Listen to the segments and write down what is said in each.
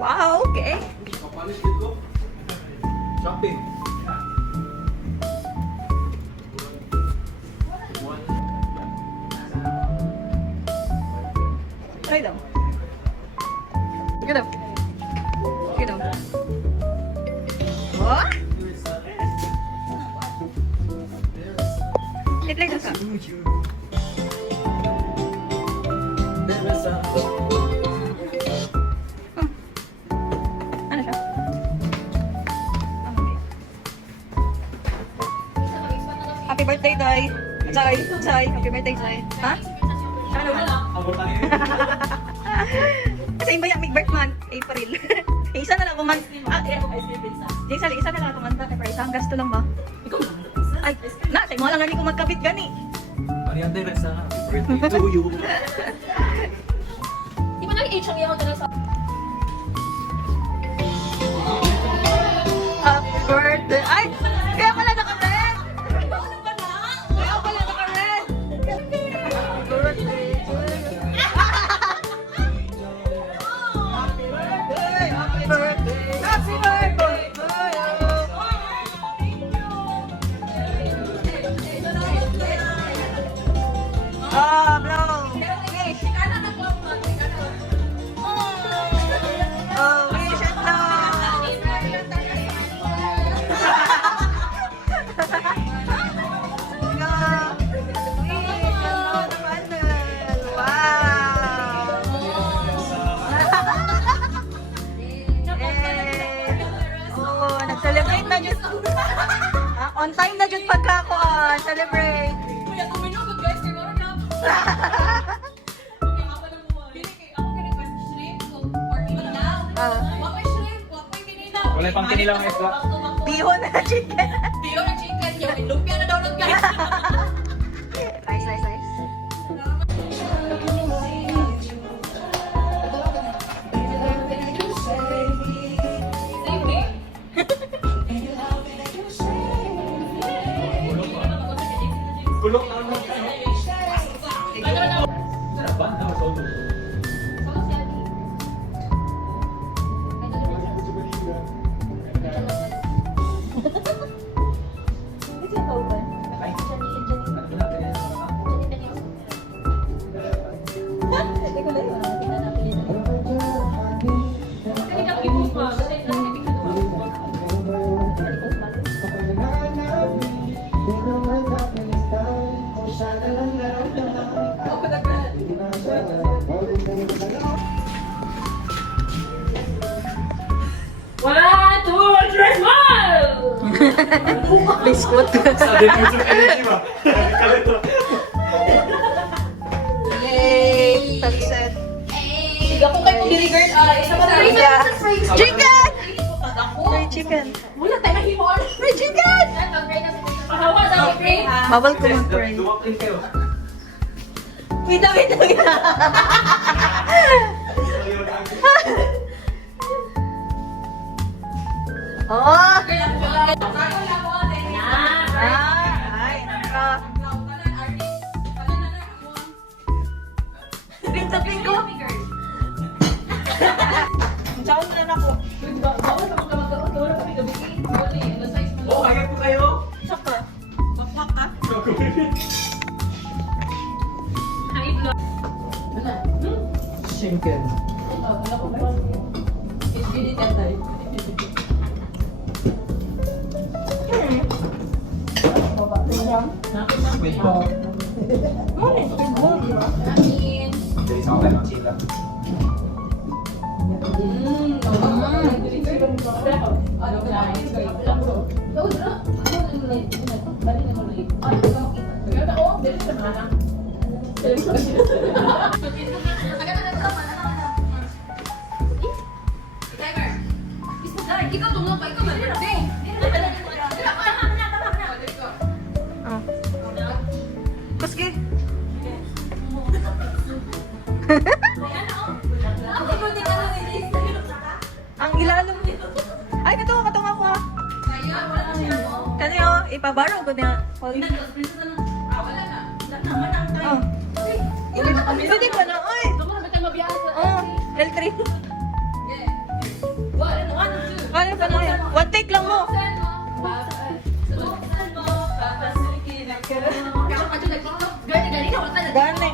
Wow, okay. Shopping. Try daw. Sige daw. Sige daw. Oh? Itlay na ka. Ano siya? Happy birthday, Day. Joy, Joy. Happy birthday, Joy. Ha? Ano? Kasi yung bayang big month, April. Isa na lang kumanta. Isa na lang kumanta. Pero isang gasto lang ba? Ay, na, tayo mo lang gani kung magkabit gani. Mariante na sa birthday to you. Di ba nag-age ang iyaw na sa... Happy birthday. Ay, kaya pala naka-red. Kaya pala naka-red. Happy birthday. Happy birthday. Happy birthday. Happy birthday. Ah, bro. Wish. Oh, wish and love. Celebrate na dyan. On time na dyan pagka ako. Celebrate. Kuya, tuminugod guys, kay Mara na. Okay, ako na mo. Ako ka-request shrimp, so party na lang. Wakoy shrimp, wakoy kininaw. Wala pang kinilaw ng isda. Bihon na chicken. Biyo na chicken, yung lumpia na daw lang guys. Nice, nice, nice. Same day. Kulong na naman. Sarap ba? Nakasobo. One, two, three, smile! Biscuit. Sa diffusion energy ba? Kalito. Yay! Sunset. Sige ako kayo dili girl. Isa pa rin. Chicken! Ako. Free chicken. Muna tayo mahimon. Free chicken! Pahawa daw, okay? Bawal ko mag-pray. Duwak rin kayo. Wait lang, wait lang. Oh! Ay, naka. Tingnan ko. Saan na ako? Oh, kaya po kayo. Saka. Bakbak ka. Chicken. With ball. Dari sama tayo ng chila. Ikaw tumulong pa, ikaw ba? Kuski. Ang ilalong. Ay, ito, katong ako ha. Kanya, ipabaro ko niya. Oh. Pwede pa na, oy. Oh, L3. One take lang mo. Gani.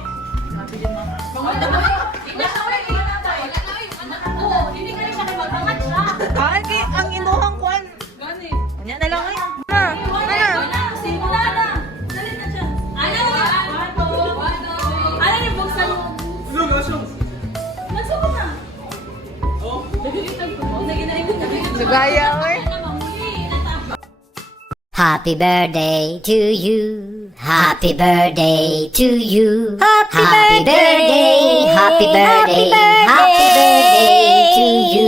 Ay, ang inuhang kuan. Kanya na lang ay. Na. Sugaya, oy. Happy birthday to you. Happy birthday to you. Happy birthday. Happy birthday. Happy birthday to you.